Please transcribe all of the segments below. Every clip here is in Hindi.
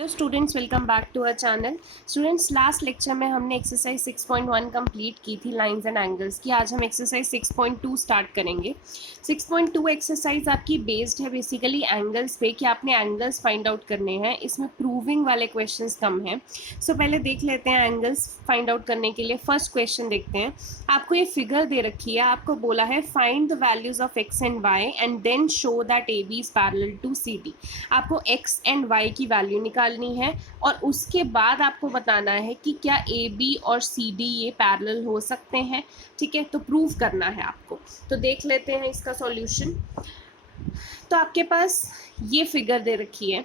Hello students, welcome back to our channel. Students, last lecture में हमने एक्सरसाइज 6.1 कंप्लीट की थी लाइंस एंड एंगल्स की। आज हम एक्सरसाइज 6.2 स्टार्ट करेंगे। 6.2 एक्सरसाइज आपकी बेस्ड है बेसिकली एंगल्स पे कि आपने एंगल्स फाइंड आउट करने हैं। इसमें प्रूविंग वाले क्वेश्चंस कम हैं। सो पहले देख लेते हैं एंगल्स फाइंड आउट करने के लिए। फर्स्ट क्वेश्चन देखते हैं। आपको ये फिगर दे रखी है, आपको बोला है find the values of x and y and then show that A B is parallel to C D. आपको एक्स एंड वाई की वैल्यू निकालनी है और उसके बाद आपको बताना है कि क्या ए बी और सी डी ये पैरेलल हो सकते हैं। ठीक है, तो प्रूव करना है आपको। तो देख लेते हैं इसका सॉल्यूशन। तो आपके पास ये फिगर दे रखी है।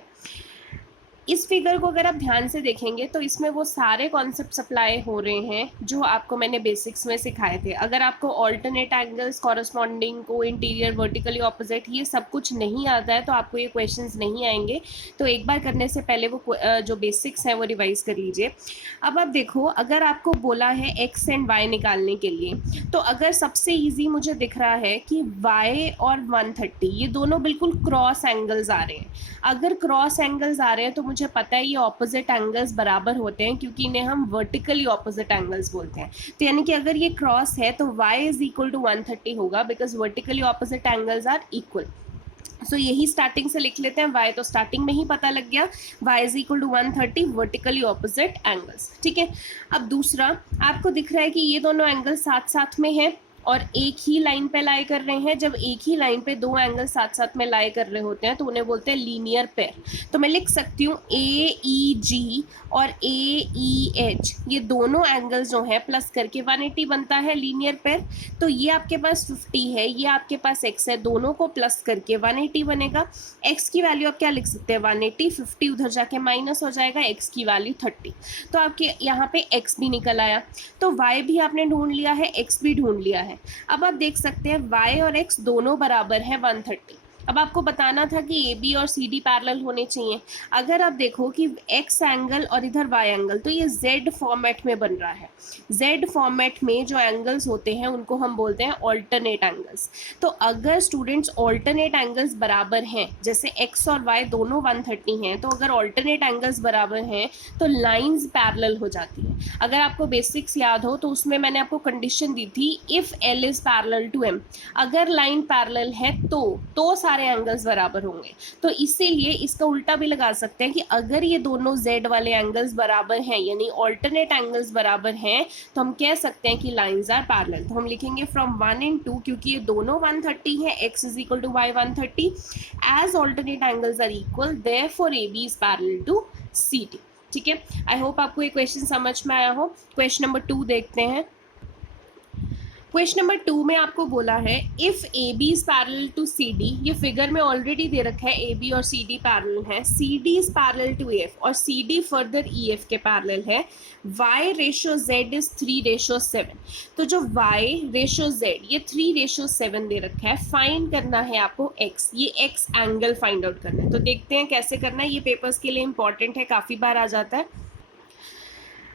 इस फिगर को अगर आप ध्यान से देखेंगे तो इसमें वो सारे कॉन्सेप्ट्स अप्लाई हो रहे हैं जो आपको मैंने बेसिक्स में सिखाए थे। अगर आपको ऑल्टरनेट एंगल्स, कॉरस्पॉन्डिंग, को इंटीरियर, वर्टिकली ऑपोजिट, ये सब कुछ नहीं आता है तो आपको ये क्वेश्चंस नहीं आएंगे। तो एक बार करने से पहले वो जो बेसिक्स हैं वो रिवाइज कर लीजिए। अब आप देखो, अगर आपको बोला है एक्स एंड वाई निकालने के लिए, तो अगर सबसे ईजी मुझे दिख रहा है कि वाई और 130 ये दोनों बिल्कुल क्रॉस एंगल्स आ रहे हैं। अगर क्रॉस एंगल्स आ रहे हैं तो मुझे पता है ये ऑपोजिट एंगल्स बराबर होते हैं, क्योंकि इन्हें हम वर्टिकली ऑपोजिट एंगल्स बोलते हैं। तो यानी कि अगर ये क्रॉस है तो y इज इक्वल टू 130 होगा, because vertically opposite angles are equal. So यही स्टार्टिंग से लिख लेते हैं। y तो स्टार्टिंग में ही पता लग गया, y is equal to 130 vertically opposite angles. ठीक है, अब दूसरा आपको दिख रहा है कि ये दोनों एंगल साथ साथ में हैं और एक ही लाइन पे लाई कर रहे हैं। जब एक ही लाइन पे दो एंगल साथ साथ में लाई कर रहे होते हैं तो उन्हें बोलते हैं लीनियर पेयर। तो मैं लिख सकती हूँ ए ई जी और ए ई एच, ये दोनों एंगल्स जो हैं प्लस करके 180 बनता है लीनियर पेयर। तो ये आपके पास 50 है, ये आपके पास x है, दोनों को प्लस करके 180 बनेगा। x की वैल्यू आप क्या लिख सकते हैं, 180, 50 उधर जाके माइनस हो जाएगा, x की वैल्यू 30। तो आपके यहाँ पे x भी निकल आया। तो y भी आपने ढूंढ लिया है, x भी ढूंढ लिया है। अब आप देख सकते हैं y और x दोनों बराबर है 130। अब आपको बताना था कि ए बी और सी डी पैरेलल होने चाहिए। अगर आप देखो कि x एंगल और इधर y एंगल, तो ये z फॉर्मेट में बन रहा है। z फॉर्मेट में जो एंगल्स होते हैं उनको हम बोलते हैं ऑल्टरनेट एंगल्स। तो अगर स्टूडेंट्स ऑल्टरनेट एंगल्स बराबर हैं, जैसे x और y दोनों 130 हैं, तो अगर ऑल्टरनेट एंगल्स बराबर हैं तो लाइंस पैरेलल हो जाती है। अगर आपको बेसिक्स याद हो तो उसमें मैंने आपको कंडीशन दी थी, if l is parallel to m। अगर लाइन पैरेलल है तो सारे एंगल्स बराबर होंगे। तो इसीलिए इसका उल्टा भी लगा सकते हैं कि अगर ये दोनों z वाले एंगल्स बराबर हैं, यानी ऑल्टरनेट एंगल्स बराबर हैं, तो हम कह सकते हैं कि लाइंस आर पैरेलल। तो हम लिखेंगे फ्रॉम 1 and 2, क्योंकि ये दोनों 130 है, x is equal to y 130, as alternate angles are equal, therefore A B is parallel to C D. ठीक है, आई होप आपको ये क्वेश्चन समझ में आया हो। क्वेश्चन नंबर 2 देखते हैं। क्वेश्चन नंबर 2 में आपको बोला है if A B is parallel to C D. ये फिगर में ऑलरेडी दे रखा है ए बी और सी डी पैरेलल है, C D is parallel to F और C D further E F के पैरेलल है। y ratio z is 3:7। तो जो y रेशो z ये 3:7 दे रखा है। फाइंड करना है आपको x, ये x एंगल फाइंड आउट करना है। तो देखते हैं कैसे करना है। ये पेपर्स के लिए इंपॉर्टेंट है, काफ़ी बार आ जाता है।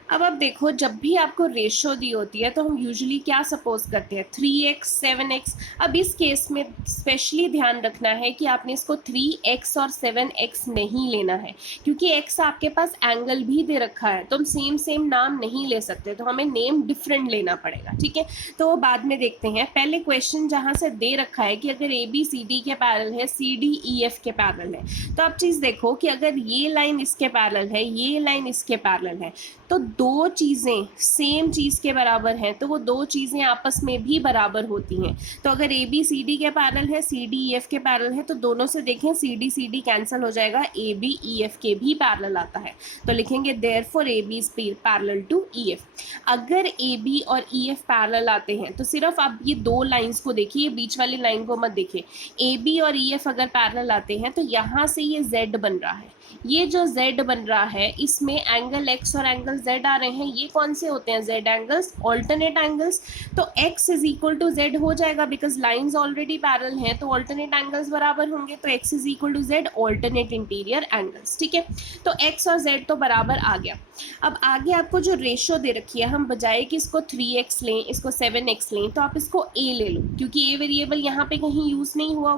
अब आप देखो, जब भी आपको रेशो दी होती है तो हम यूजुअली क्या सपोज करते हैं, 3x 7x। अब इस केस में स्पेशली ध्यान रखना है कि आपने इसको 3x और 7x नहीं लेना है, क्योंकि x आपके पास एंगल भी दे रखा है, तो हम सेम नाम नहीं ले सकते, तो हमें नेम डिफरेंट लेना पड़ेगा। ठीक है, तो वो बाद में देखते हैं। पहले क्वेश्चन जहाँ से दे रखा है कि अगर ए बी सी डी के पैरेलल है, सी डी ई एफ के पैरेलल है, तो आप चीज़ देखो कि अगर ये लाइन इसके पैरेलल है, ये लाइन इसके पैरेलल है, तो दो चीज़ें सेम चीज़ के बराबर हैं, तो वो दो चीज़ें आपस में भी बराबर होती हैं। तो अगर ए बी सी डी के पैरेलल है, सी डी ई एफ के पैरेलल है, तो दोनों से देखें सी डी कैंसिल हो जाएगा, ए बी ई एफ के भी पैरेलल आता है। तो लिखेंगे therefore A B is parallel to E F. अगर ए बी और ई एफ पैरेलल आते हैं तो सिर्फ आप ये दो लाइंस को देखिए, बीच वाली लाइन को मत देखिए। ए बी और ई एफ अगर पैरेलल आते हैं तो यहाँ से ये z बन रहा है, ये जो z बन रहा है इसमें एंगल x और एंगल z आ रहे हैं ये कौन से होते हैं, जेड एंगल्स, ऑल्टरनेट एंगल्स। तो x is equal to z हो जाएगा बिकॉज लाइंस ऑलरेडी पैरेलल हैं, तो ऑल्टरनेट एंगल्स बराबर होंगे, तो x is equal to z alternate interior angles. ठीक है, तो x और z तो बराबर आ गया। अब आगे आपको जो रेशो दे रखी है, हम बजाय कि इसको 3x लें, इसको 7x लें, तो आप इसको a ले लो, क्योंकि a वेरिएबल यहाँ पे कहीं यूज नहीं हुआ।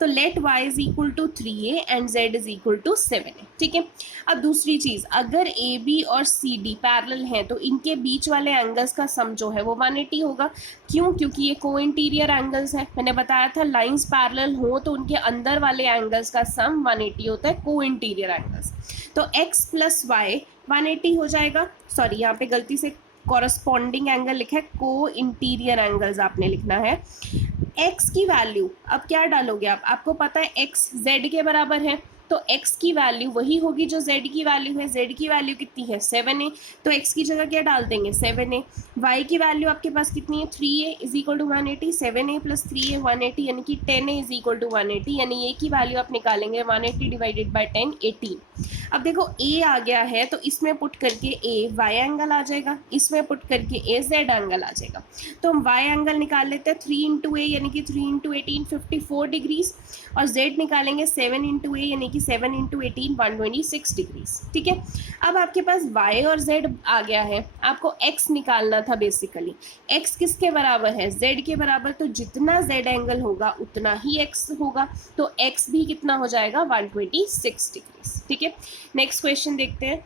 तो let y is equal to 3a and z is equal to 7a। ठीक है, अब दूसरी चीज, अगर ए बी और सी डी पैरेलल हैं तो इनके बीच वाले एंगल्स का सम जो है वो 180 होगा। क्यों? क्योंकि ये को इंटीरियर एंगल्स है। मैंने बताया था लाइंस पैरेलल हो तो उनके अंदर वाले एंगल्स का सम 180 होता है, को इंटीरियर एंगल्स। तो x प्लस वाई 180 हो जाएगा। सॉरी, यहाँ पे गलती से कॉरस्पॉन्डिंग एंगल लिखा है, को इंटीरियर एंगल्स आपने लिखना है। x की वैल्यू अब क्या डालोगे आप, आपको पता है x z के बराबर है, तो x की वैल्यू वही होगी जो z की वैल्यू है। z की वैल्यू कितनी है, 7a, तो x की जगह क्या डाल देंगे, 7a। y की वैल्यू आपके पास कितनी है, 3a is equal to 180, 7a plus 3a 180, यानी कि 10a इज इक्वल टू 180, यानी a की वैल्यू आप निकालेंगे 180 डिवाइडेड बाई 10, 18। अब देखो a आ गया है तो इसमें पुट करके a y एंगल आ जाएगा, इसमें पुट करके a z एंगल आ जाएगा। तो हम y एंगल निकाल लेते हैं, 3 इंटू ए यानी कि 3 इंटू 18 54 डिग्रीज, और z निकालेंगे 7 इंटू ए यानी कि 7 इंटू 18 126 डिग्रीज। ठीक है, अब आपके पास y और z आ गया है, आपको x निकालना था बेसिकली। x किसके बराबर है, z के बराबर, तो जितना z एंगल होगा उतना ही x होगा, तो x भी कितना हो जाएगा, 126 डिग्रीज। ठीक है, नेक्स्ट क्वेश्चन देखते हैं।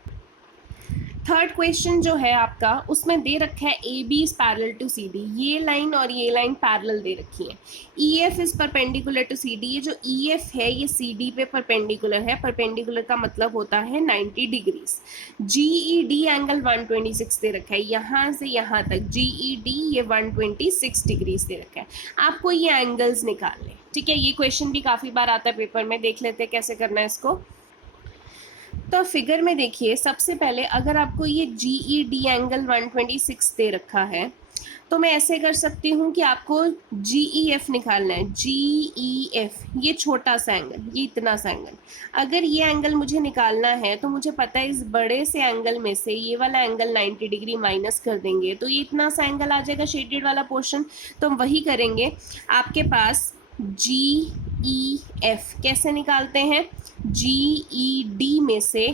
थर्ड क्वेश्चन जो है आपका, उसमें दे रखा है A B is parallel to C D, ये लाइन और ये लाइन पैरेलल दे रखी है। E F is perpendicular to C D, ये जो ई एफ है ये सी डी पे परपेंडिकुलर है, परपेंडिकुलर का मतलब होता है 90 degrees. G E D angle 126 दे रखा है, यहाँ से यहाँ तक जी ई डी ये 126 डिग्रीज दे रखा है। आपको ये एंगल्स निकालने, ठीक है, ये क्वेश्चन भी काफ़ी बार आता है पेपर में, देख लेते हैं कैसे करना है इसको। तो फिगर में देखिए, सबसे पहले अगर आपको ये जी ई डी एंगल 126 दे रखा है तो मैं ऐसे कर सकती हूँ कि आपको जी ई एफ निकालना है। जी ई एफ ये छोटा सा एंगल, ये इतना सा एंगल, अगर ये एंगल मुझे निकालना है तो मुझे पता है इस बड़े से एंगल में से ये वाला एंगल 90 डिग्री माइनस कर देंगे तो ये इतना सा एंगल आ जाएगा, शेडेड वाला पोर्शन। तो हम वही करेंगे। आपके पास जी ई एफ कैसे निकालते हैं, जी ई डी में से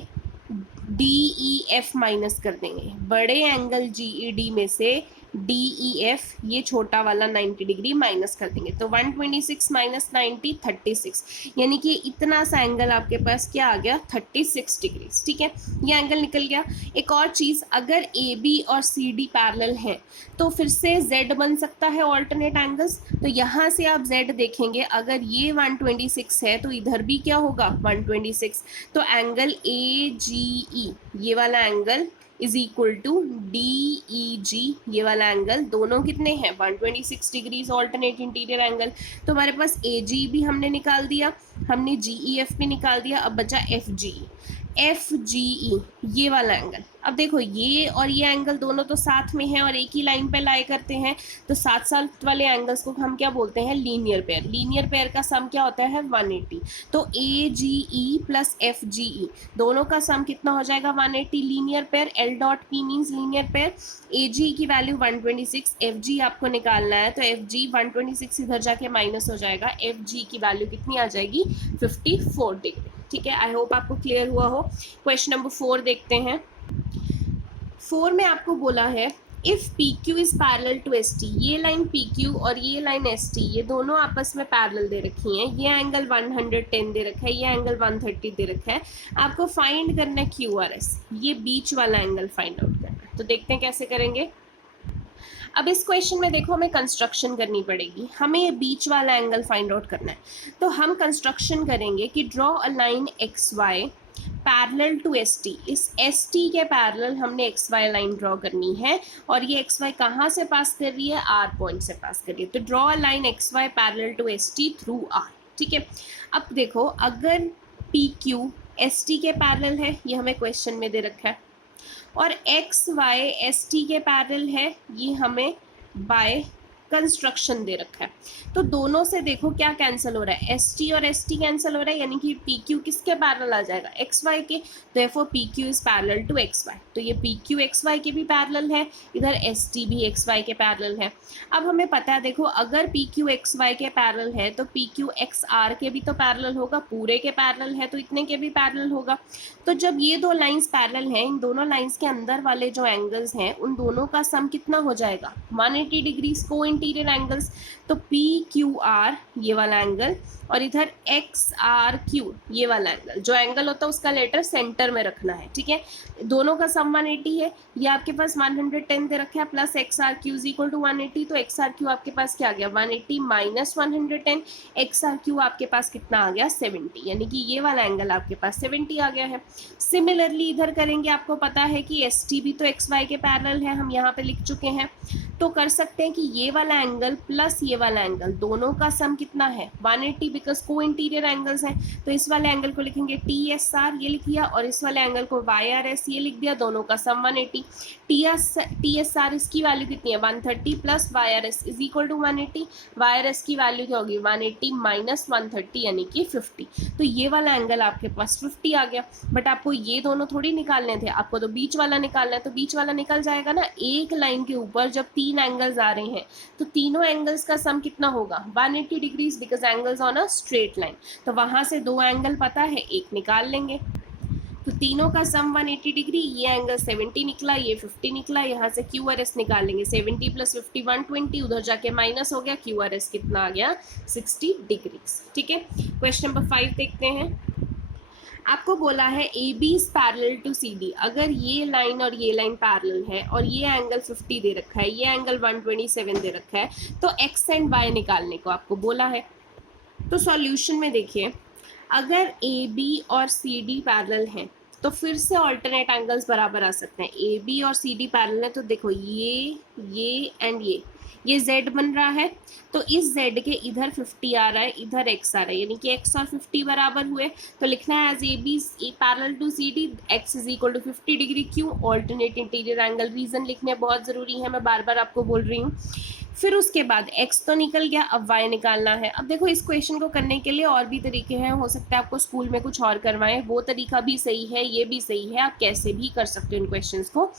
डी ई एफ माइनस कर देंगे, बड़े एंगल जी ई डी में से डी ई एफ ये छोटा वाला 90 डिग्री माइनस कर देंगे, तो 126 माइनस 90 36, यानी कि इतना सा एंगल आपके पास क्या आ गया, 36 डिग्री। ठीक है, ये एंगल निकल गया। एक और चीज़, अगर ए बी और सी डी पैरेलल हैं तो फिर से जेड बन सकता है ऑल्टरनेट एंगल्स। तो यहाँ से आप जेड देखेंगे, अगर ये 126 है तो इधर भी क्या होगा, 126। तो एंगल ए जी ई ये वाला angle is equal to D E G ये वाला एंगल, दोनों कितने हैं, 126 डिग्रीज ऑल्टरनेट इंटीरियर एंगल। तो हमारे पास ए जी भी हमने निकाल दिया, हमने जी ई एफ भी निकाल दिया, अब बचा एफ जी ई। एफ जी ई ये वाला एंगल, अब देखो ये और ये एंगल दोनों तो साथ में हैं और एक ही लाइन पे लाई करते हैं, तो साथ साथ वाले एंगल्स को हम क्या बोलते हैं, लीनियर पेयर। लीनियर पेयर का सम क्या होता है, 180। तो ए जी ई प्लस एफ जी ई दोनों का सम कितना हो जाएगा, 180। Linear pair, L dot P means linear pair. A G की वैल्यू 126, एफ जी आपको निकालना है, तो एफ जी 126 इधर जाके माइनस हो जाएगा, एफ जी की वैल्यू कितनी आ जाएगी, 54 डिग्री। ठीक है, आई होप आपको क्लियर हुआ हो। क्वेश्चन नंबर 4 देखते हैं। 4 में आपको बोला है if P Q is parallel to S T, ये लाइन पी क्यू और ये लाइन एस टी ये दोनों आपस में पैरेलल दे रखी हैं, ये एंगल 110 दे रखा है, ये एंगल 130 दे रखा है। आपको फाइंड करना है क्यू आर एस, ये बीच वाला एंगल फाइंड आउट करना है। तो देखते हैं कैसे करेंगे। अब इस क्वेश्चन में देखो हमें कंस्ट्रक्शन करनी पड़ेगी, हमें ये बीच वाला एंगल फाइंड आउट करना है। तो हम कंस्ट्रक्शन करेंगे कि draw a line X Y parallel to S T. इस एस टी के पैरेलल हमने एक्स वाई लाइन ड्रॉ करनी है और ये एक्स वाई कहाँ से पास कर रही है, आर पॉइंट से पास कर रही है। तो draw a line X Y parallel to S T through R. ठीक है, अब देखो अगर पी क्यू एस टी के पैरेलल है, ये हमें क्वेश्चन में दे रखा है, और एक्स वाई एस टी के पैरेलल है, ये हमें बाय कंस्ट्रक्शन दे रखा है। तो दोनों से देखो क्या कैंसिल हो रहा है, एस टी और एस टी कैंसिल हो रहा है, यानी कि पी क्यू किसके पैरेलल आ जाएगा, एक्स वाई के। Therefore P Q is parallel to X Y, तो ये पी क्यू एक्स वाई के भी पैरेलल है, इधर एस टी भी एक्स वाई के पैरेलल है। अब हमें पता है देखो, अगर पी क्यू एक्स वाई के पैरेलल है तो पी क्यू एक्स आर के भी तो पैरेलल होगा, पूरे के पैरेलल है तो इतने के भी पैरेलल होगा। तो जब ये दो लाइंस पैरेलल हैं, इन दोनों लाइंस के अंदर वाले जो एंगल्स हैं उन दोनों का सम कितना हो जाएगा, 180 डिग्रीज को इंटीरियर एंगल्स। तो पी क्यू आर ये वाला एंगल और इधर एक्स आर क्यू ये वाला एंगल, जो एंगल होता है उसका लेटर सेंटर में रखना है, ठीक है। दोनों का सम 180 है, ये आपके पास 110 दे रखा है, plus X R Q is equal to 180, तो एक्स आर क्यू आपके पास क्या आ गया 180 माइनस 110, एक्स आर क्यू आपके पास कितना आ गया 70, यानी कि ये वाला एंगल आपके पास 70 आ गया है। सिमिलरली इधर करेंगे, आपको पता है कि एस टी भी तो एक्स वाई के पैरेलल है, हम यहाँ पे लिख चुके हैं, तो कर सकते हैं कि ये वाला एंगल प्लस ये वाला एंगल दोनों का सम कितना है 180, बिकॉज को इंटीरियर एंगल्स हैं। तो इस वाले एंगल को लिखेंगे टी एस आर, ये लिख दिया, और इस वाले एंगल को वाई आर एस ये लिख दिया, दोनों का सम 180। टी एस आर इसकी वैल्यू कितनी है 130 plus Y R S is equal to 180, Y R S की वैल्यू क्या होगी 180 माइनस 130 यानी कि 50। तो ये वाला एंगल आपके पास 50 आ गया, बट आपको ये दोनों थोड़ी निकालने थे, आपको तो बीच वाला निकालना है, तो बीच वाला निकल जाएगा ना। एक लाइन के ऊपर जब तीन एंगल्स आ रहे हैं तो तीनों एंगल्स का सम कितना होगा 180 degrees, because angles on a straight line. तो वहां से दो एंगल पता है, एक निकाल लेंगे, तो तीनों का सम 180 डिग्री, ये एंगल 70 निकला, ये 50 निकला, यहाँ से क्यू आर एस निकाल लेंगे, 70 प्लस 50 120, उधर जाके माइनस हो गया, क्यू आर एस कितना आ गया 60 डिग्रीज, ठीक है। क्वेश्चन नंबर 5 देखते हैं। आपको बोला है A B is parallel to C D, अगर ये लाइन और ये लाइन पैरेलल है और ये एंगल 50 दे रखा है, ये एंगल 127 दे रखा है, तो एक्स एंड वाई निकालने को आपको बोला है। तो सॉल्यूशन में देखिए, अगर ए बी और सी डी पैरेलल हैं तो फिर से ऑल्टरनेट एंगल्स बराबर आ सकते हैं। ए बी और सी डी पैरेलल है तो देखो ये एंड ये z बन रहा है, तो इस z के इधर 50 आ रहा है, इधर x आ रहा है, यानी कि x और 50 बराबर हुए, तो लिखना है as A B parallel to C D x is equal to 50 degree. क्यों, ऑल्टरनेट इंटीरियर एंगल, रीजन लिखने बहुत ज़रूरी है, मैं बार बार आपको बोल रही हूँ। फिर उसके बाद x तो निकल गया, अब y निकालना है। अब देखो, इस क्वेश्चन को करने के लिए और भी तरीके हैं, हो सकता है आपको स्कूल में कुछ और करवाएं, वो तरीका भी सही है, ये भी सही है, आप कैसे भी कर सकते हो इन क्वेश्चंस को।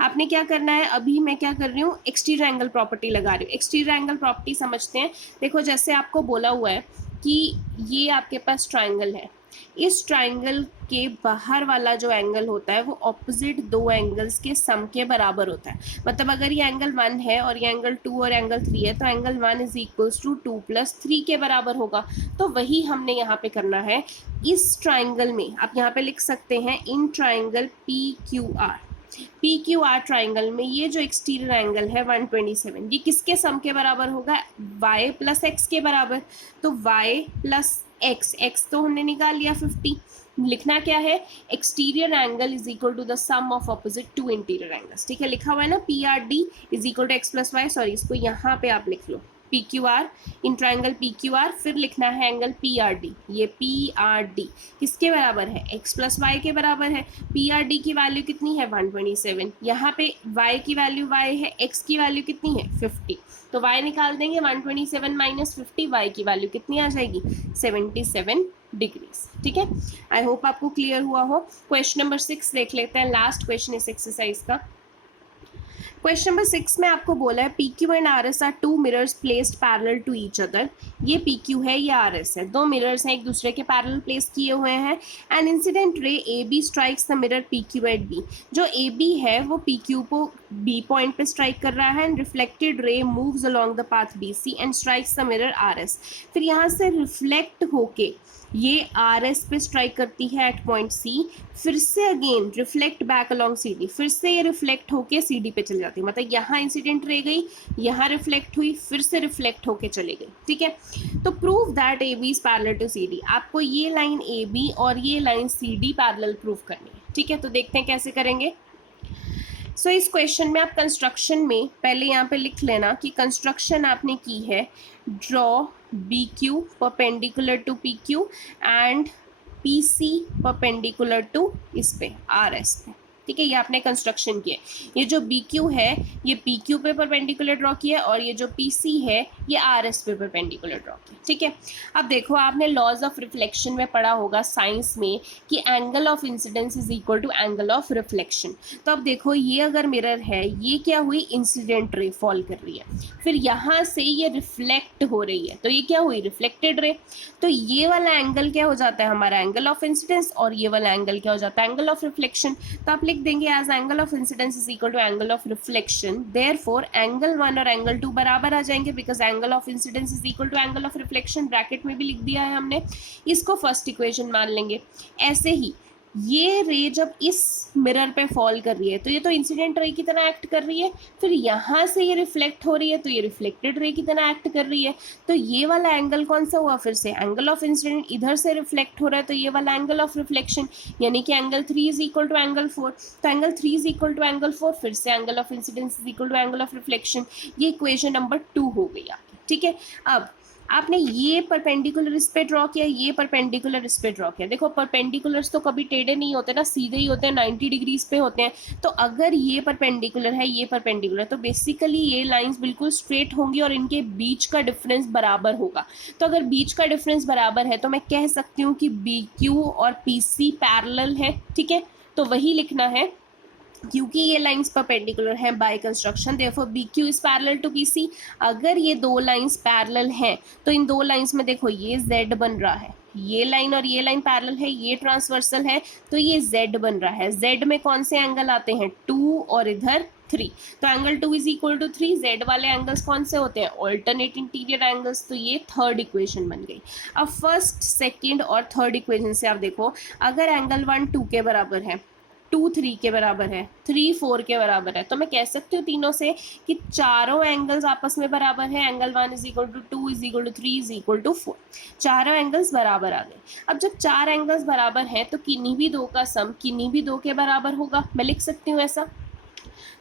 आपने क्या करना है, अभी मैं क्या कर रही हूँ, एक्सटीरियर एंगल प्रॉपर्टी लगा रही हूँ। एक्सटीरियर एंगल प्रॉपर्टी समझते हैं। देखो, जैसे आपको बोला हुआ है कि ये आपके पास ट्राइंगल है, इस ट्राइंगल के बाहर वाला जो एंगल होता है वो ऑपोजिट दो एंगल्स के सम के बराबर होता है। मतलब अगर ये एंगल 1 है और ये एंगल 2 और एंगल 3 है, तो angle 1 is equals to 2 plus 3 के बराबर होगा। तो वही हमने यहाँ पे करना है इस ट्राइंगल में। आप यहाँ पे लिख सकते हैं इन triangle P Q R triangle में ये जो एक्सटीरियर एंगल है 127, ये किसके सम के बराबर होगा, y प्लस एक्स के बराबर। तो y प्लस एक्स तो हमने निकाल लिया 50, लिखना क्या है, exterior angle is equal to the sum of opposite to interior angles, ठीक है। लिखा हुआ है ना P R D is equal to X plus Y, sorry इसको यहाँ पे आप लिख लो P Q R, in triangle P Q R, फिर लिखना है एंगल पी आर डी। ये पी आर डी किसके बराबर है, एक्स प्लस वाई के बराबर है। पी आर डी की वैल्यू कितनी है 127, यहाँ पे y की वैल्यू y है, x की वैल्यू कितनी है 50, तो y निकाल देंगे 127 माइनस 50, y की वैल्यू कितनी आ जाएगी 77 डिग्रीज, ठीक है। आई होप आपको क्लियर हुआ हो। क्वेश्चन नंबर 6 देख लेते हैं, लास्ट क्वेश्चन इस एक्सरसाइज का। क्वेश्चन नंबर 6 में आपको बोला है P Q and R S are two mirrors placed parallel to each other. ये पी क्यू है, ये आर एस है, दो मिरर्स हैं एक दूसरे के पैरेलल प्लेस किए हुए हैं। And incident ray A B strikes the mirror P Q at B. जो ए बी है वो पी क्यू को बी पॉइंट पे स्ट्राइक कर रहा है, and reflected ray moves along the path B C and strikes the mirror R S. फिर यहाँ से रिफ्लेक्ट होके ये आर एस पे स्ट्राइक करती है एट पॉइंट सी, फिर से again reflect back along C D, फिर से ये रिफ्लेक्ट होके सी डी पे चली जाती है। मतलब यहाँ इंसिडेंट रह गई, यहाँ रिफ्लेक्ट हुई, फिर से रिफ्लेक्ट होके चली गई, ठीक है। तो prove that A B is parallel to C D. आपको ये लाइन ए बी और ये line C D parallel prove करनी है, ठीक है। तो देखते हैं कैसे करेंगे। सो इस क्वेश्चन में आप कंस्ट्रक्शन में पहले यहाँ पे लिख लेना कि कंस्ट्रक्शन आपने की है, draw B Q perpendicular to P Q and P C perpendicular to इस पे आर एस पे, ठीक है, ये आपने कंस्ट्रक्शन किया है। ये जो बी क्यू है ये पी क्यू पे परपेंडिकुलर ड्रॉ किया है, और ये जो पी सी है ये आर एस पे परपेंडिकुलर ड्रॉ किया। ठीक है, अब देखो आपने लॉज ऑफ रिफ्लेक्शन में पढ़ा होगा साइंस में कि angle of incidence is equal to angle of reflection. तो अब देखो ये अगर मिरर है, ये क्या हुई, इंसिडेंट रे फॉल कर रही है, फिर यहाँ से ये रिफ्लेक्ट हो रही है, तो ये क्या हुई, रिफ्लेक्टेड रे। तो ये वाला एंगल क्या हो जाता है हमारा, एंगल ऑफ इंसिडेंस, और ये वाला एंगल क्या हो जाता है, एंगल ऑफ रिफ्लेक्शन। तो आप लिख देंगे as angle of incidence is equal to angle of reflection, therefore angle 1 और एंगल 2 बराबर आ जाएंगे, because angle of incidence is equal to angle of reflection, bracket में भी लिख दिया है हमने। इसको फर्स्ट इक्वेशन मान लेंगे। ऐसे ही ये रे जब इस मिरर पे फॉल कर रही है तो ये तो इंसिडेंट रे की तरह एक्ट कर रही है, फिर यहाँ से ये रिफ्लेक्ट हो रही है तो ये रिफ्लेक्टेड रे की तरह एक्ट कर रही है। तो ये वाला एंगल कौन सा हुआ, फिर से एंगल ऑफ इंसिडेंट, इधर से रिफ्लेक्ट हो रहा है तो ये वाला एंगल ऑफ रिफ्लेक्शन, यानी कि angle 3 is equal to angle 4। तो angle 3 is equal to angle 4, फिर से angle of incidence is equal to angle of reflection. ये इक्वेशन नंबर 2 हो गई आपकी। ठीक है, अब आपने ये परपेंडिकुलर इस पे ड्रॉ किया, ये परपेंडिकुलर इस पे ड्रॉ किया। देखो परपेंडिकुलर्स तो कभी टेढ़े नहीं होते ना, सीधे ही होते हैं, 90 डिग्रीज पे होते हैं। तो अगर ये परपेंडिकुलर है, ये परपेंडिकुलर, तो बेसिकली ये लाइंस बिल्कुल स्ट्रेट होंगी और इनके बीच का डिफरेंस बराबर होगा। तो अगर बीच का डिफरेंस बराबर है तो मैं कह सकती हूँ कि बी क्यू और पी सी पैरेलल है। ठीक है, तो वही लिखना है, क्योंकि ये लाइंस परपेंडिकुलर हैं by construction, therefore B Q is parallel to B C. अगर ये दो लाइंस पैरेलल हैं तो इन दो लाइंस में देखो ये जेड बन रहा है, ये लाइन और ये लाइन पैरेलल है, ये ट्रांसवर्सल है, तो ये जेड बन रहा है। जेड में कौन से एंगल आते हैं, 2 और इधर 3, तो angle 2 is equal to 3। Z वाले एंगल्स कौन से होते हैं, ऑल्टरनेट इंटीरियर एंगल्स। तो ये थर्ड इक्वेशन बन गई। अब फर्स्ट, सेकेंड और थर्ड इक्वेशन से आप देखो, अगर एंगल 1 2 के बराबर है, 2 3 के बराबर है, 3 4 के बराबर है, तो मैं कह सकती हूँ तीनों से कि चारों एंगल्स आपस में बराबर है। Angle 1 is equal to 2 is equal to 3 is equal to 4, चारों एंगल्स बराबर आ गए। अब जब चार एंगल्स बराबर हैं तो किन्हीं भी दो का सम किन्हीं भी दो के बराबर होगा, मैं लिख सकती हूँ ऐसा।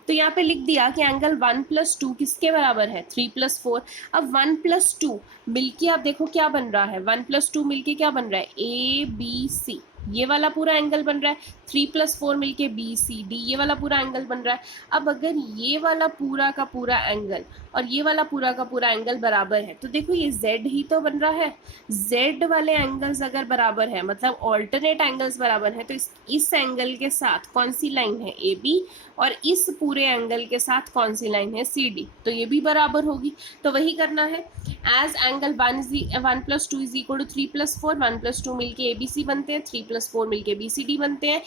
तो यहाँ पे लिख दिया कि एंगल 1 + 2 किसके बराबर है, 3 + 4। अब 1 + 2 मिलके आप देखो क्या बन रहा है, 1 + 2 मिलके क्या बन रहा है, ए बी सी, ये वाला पूरा एंगल बन रहा है। 3 + 4 मिलके बी सी डी, ये वाला पूरा एंगल बन रहा है। अब अगर ये वाला पूरा का पूरा एंगल और ये वाला पूरा का पूरा एंगल बराबर है तो देखो ये z ही तो बन रहा है। z वाले एंगल्स अगर बराबर है, मतलब ऑल्टरनेट एंगल्स बराबर है, तो इस एंगल के साथ कौन सी लाइन है, ए बी, और इस पूरे एंगल के साथ कौन सी लाइन है, सी डी, तो ये भी बराबर होगी। तो वही करना है, as angle 1 + 2 is equal to 3 + 4, 1 + 2 मिलके ए बी सी बनते हैं, 3 + 4 मिलके बी सी डी बनते हैं।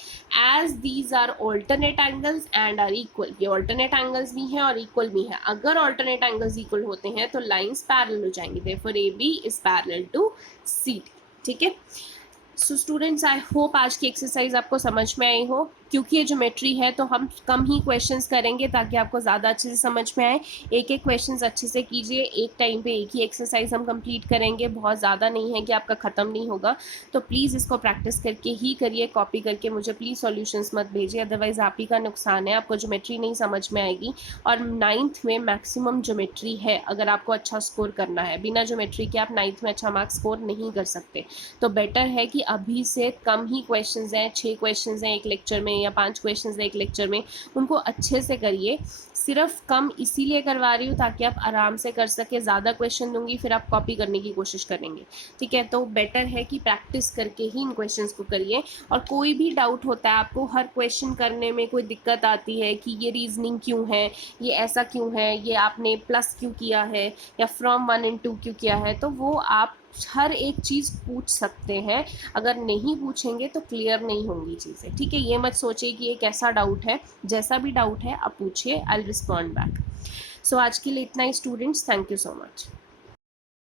As these are alternate angles and are equal, ये ऑल्टरनेट एंगल्स भी हैं और इक्वल भी है। अगर ऑल्टरनेट एंगल्स इक्वल होते हैं तो लाइंस पैरेलल हो जाएंगी, therefore A B is parallel to C D. ठीक है, सो स्टूडेंट्स आई होप आज की एक्सरसाइज आपको समझ में आई हो। क्योंकि ये ज्योमेट्री है तो हम कम ही क्वेश्चंस करेंगे ताकि आपको ज़्यादा अच्छे से समझ में आए। एक एक क्वेश्चंस अच्छे से कीजिए, एक टाइम पे एक ही एक्सरसाइज हम कंप्लीट करेंगे, बहुत ज़्यादा नहीं है कि आपका ख़त्म नहीं होगा। तो प्लीज़ इसको प्रैक्टिस करके ही करिए, कॉपी करके मुझे प्लीज़ सॉल्यूशंस मत भेजिए, अदरवाइज़ आप ही का नुकसान है, आपको ज्योमेट्री नहीं समझ में आएगी। और 9th में मैक्सिमम ज्योमेट्री है, अगर आपको अच्छा स्कोर करना है, बिना ज्योमेट्री के आप 9th में अच्छा मार्क्स स्कोर नहीं कर सकते। तो बेटर है कि अभी से कम ही क्वेश्चन हैं, 6 क्वेश्चन हैं एक लेक्चर में या 5 क्वेश्चंस एक लेक्चर में, उनको अच्छे से करिए। सिर्फ कम इसीलिए करवा रही हूँ ताकि आप आराम से कर सके। ज़्यादा क्वेश्चन दूंगी फिर आप कॉपी करने की कोशिश करेंगे, ठीक है। तो बेटर है कि प्रैक्टिस करके ही इन क्वेश्चंस को करिए। और कोई भी डाउट होता है आपको, हर क्वेश्चन करने में कोई दिक्कत आती है कि ये रीजनिंग क्यों है, ये ऐसा क्यों है, ये आपने प्लस क्यों किया है या फ्रॉम 1 and 2 क्यों किया है, तो वो आप हर एक चीज़ पूछ सकते हैं। अगर नहीं पूछेंगे तो क्लियर नहीं होंगी चीज़ें, ठीक है। ये मत सोचिए कि ये कैसा डाउट है, जैसा भी डाउट है आप पूछिए, I will respond back. So आज के लिए इतना ही students, thank you so much.